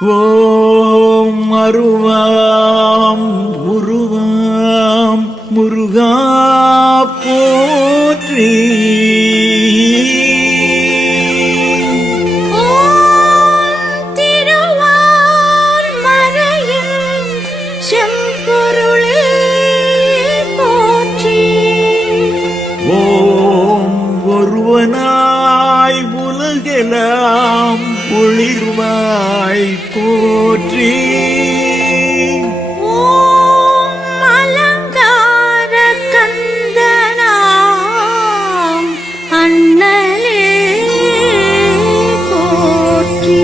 ஓம் அருவாம் உருவாம் முருகா போற்றி. ஒருவனாய் உலகெல்லாம் ஒளிர்வாய் போற்றி. ஓம் அலங்கார கந்தனாம் அண்ணலே போற்றி.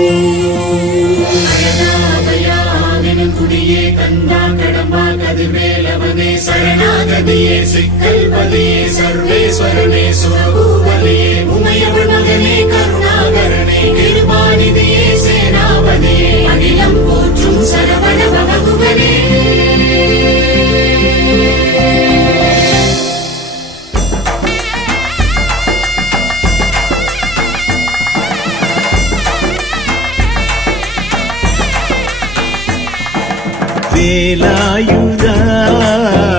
குடியே கந்தா கடம்பா கதிர்வேலவனே சரணாகதியே சிக்கல்பதியே சர்வேஸ்வரனே சுரபூபதியே உமையவள் மகனே கருணாகரனே கிருபாநிதியே சேனாபதியே அகிலம் போற்றும் சரவண பவகுகனே. வேலாயுதா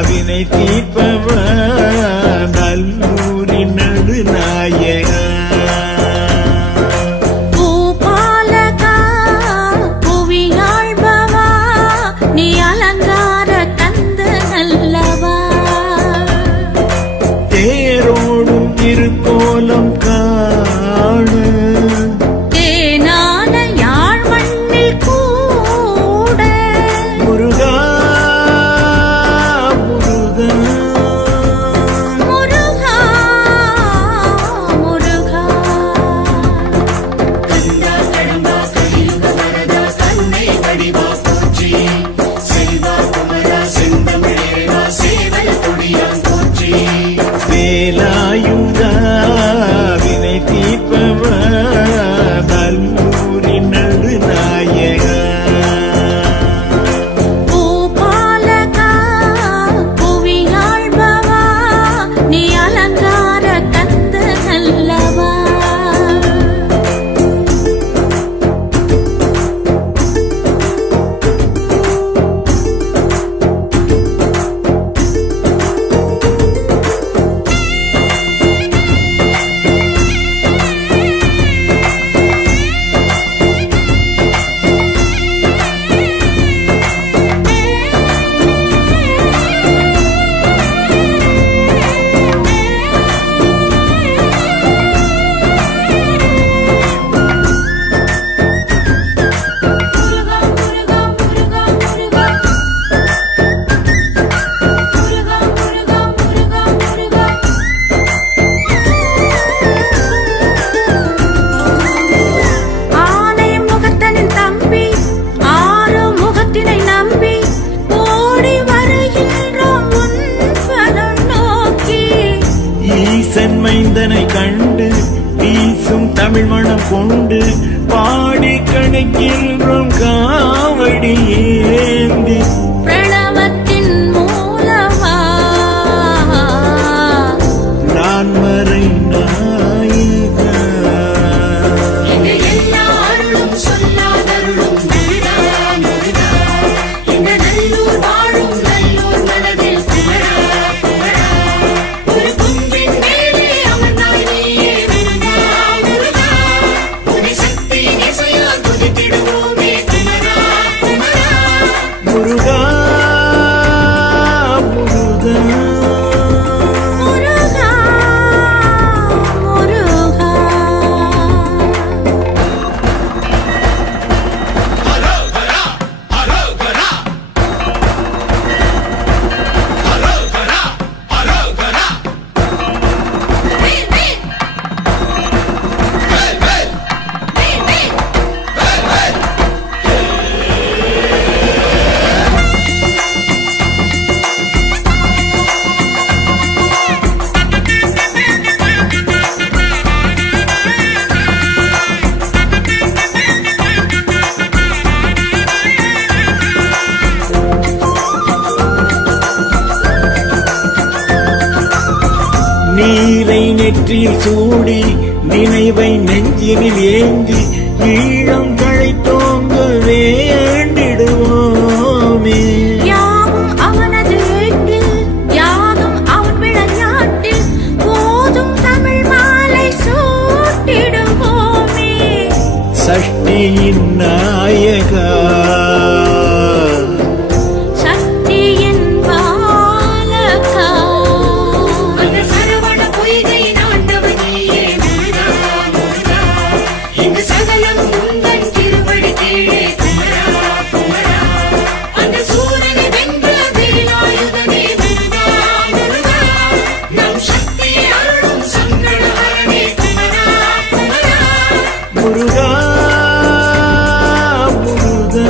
வினை தீர்ப்பவன் நல்லூரின் நடுநாயகா. பூபாலகா புவியாழ்பவா நீ அலங்கார கந்த நல்லவா. தேரோடும் திருக்கோலம் காணு தேனான யாழ் மண்ணில் கூட முருகா முருகா முருகா முருகா. கந்தா கடம்பா கலியுக வரதா கருணை வடிவா போற்றி. செல்வா குமரா செந்தமிழேவா சேவல் கொடியான் போற்றி. வேலாயுதா வினை தீர்ப்பவன் நல்லூரின் நடுநாயகா. பூபாலகா புவியாழ்பவா நீ அலங்கார கந்த நல்லவா. முருகா முருகா முருகா முருகா முருகா முருகா முருகா முருகா. ஆனை முகத்தனின் தம்பி ஆறு முகத்தினை நம்பி ஓடி வருகின்றோம் உன் பதம் நோக்கி. ஈசன் மைந்தனை கண்டு வீசும் தமிழ் மணம் கொண்டு பாடி கணக்கின்றோம் காவடி ஏந்தி. பிரணவத்தின் மூலமா நான் மறை நாயகா. எங்க எல்லாருளும் சொல்லாதருளும் முருகா முருகா. எங்க நல்லூர் வாழும் நல்லூர் மனதில் குமரா குமரா. ஒரு குன்றின் மேலே அமர்ந்தாய் நீயே முருகா முருகா. உன்னை சக்தியின் இசையால் துதித்திடுவோமே குமரா குமரா. முருகா முருகா முருகா முருகா. ஹரோஹரா ஹரோஹரா ஹரோஹரா ஹரோஹரா. வீர் வீர் வேல் வேல் வீர் வீர் வேல் வேல். நீரை நெற்றியில் சூடி நினைவை நெஞ்சினில் ஏந்தி ஈழம் தழைத்தோங்க வே சஷ்டியின் நாயகா சக்தியின் பாலகா அந்த சரவண பொய்கை ஆண்டவனே முருகா முருகா இங்கு சகலம் உந்தன் திருவடி கீழே குமரா குமரா அந்த சூரனை வென்ற வேலாயுதனே முருகா முருகா நம் சக்தியை அருளும் சங்கடஹரனே குமரா குமரா முருகா முருகா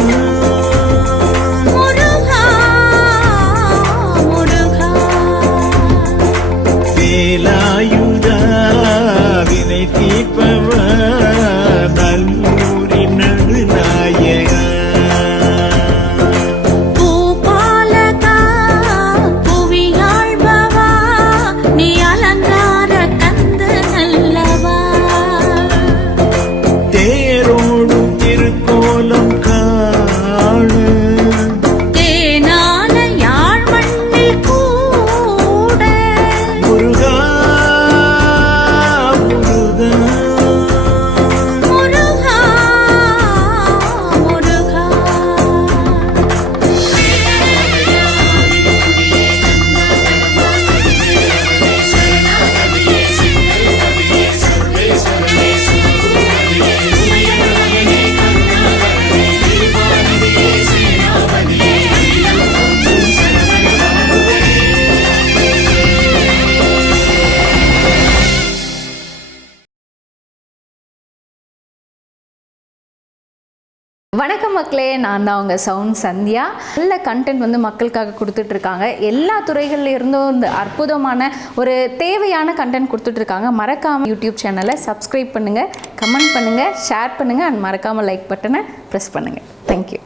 முருகா முருகா வேலாயுதா வினை தீர்ப்பவர் நல்லூரி நடுநாயகா பூபாலகா புவியாழ்பவா நீ அலங்கார கந்து நல்லவா தேரோடும் திருக்கோலம் காண தேனான யாழ் மண்ணில் கூட முருகா முருகா முருகா முருகா சரணாகதியே சிங்கல்கதியே சர்வேஸ்வரனே சுரூபதியே உமையவனே கருணாகரனே தீபாவதியே சேனாபதியே அகிலம் ஒன்றும் சரவணபவனே வணக்கம் மக்களே, நான் தான் உங்கள் சவுண்ட் சந்தியா. நல்ல கண்டென்ட் வந்து மக்களுக்காக கொடுத்துட்ருக்காங்க. எல்லா துறைகள்ல இருந்தும் இந்த அற்புதமான ஒரு தேவையான கண்டென்ட் கொடுத்துட்ருக்காங்க. மறக்காமல் யூடியூப் சேனலை சப்ஸ்கிரைப் பண்ணுங்கள், கமெண்ட் பண்ணுங்கள், ஷேர் பண்ணுங்கள் அண்ட் மறக்காமல் லைக் பட்டனை ப்ரெஸ் பண்ணுங்கள். தேங்க்யூ.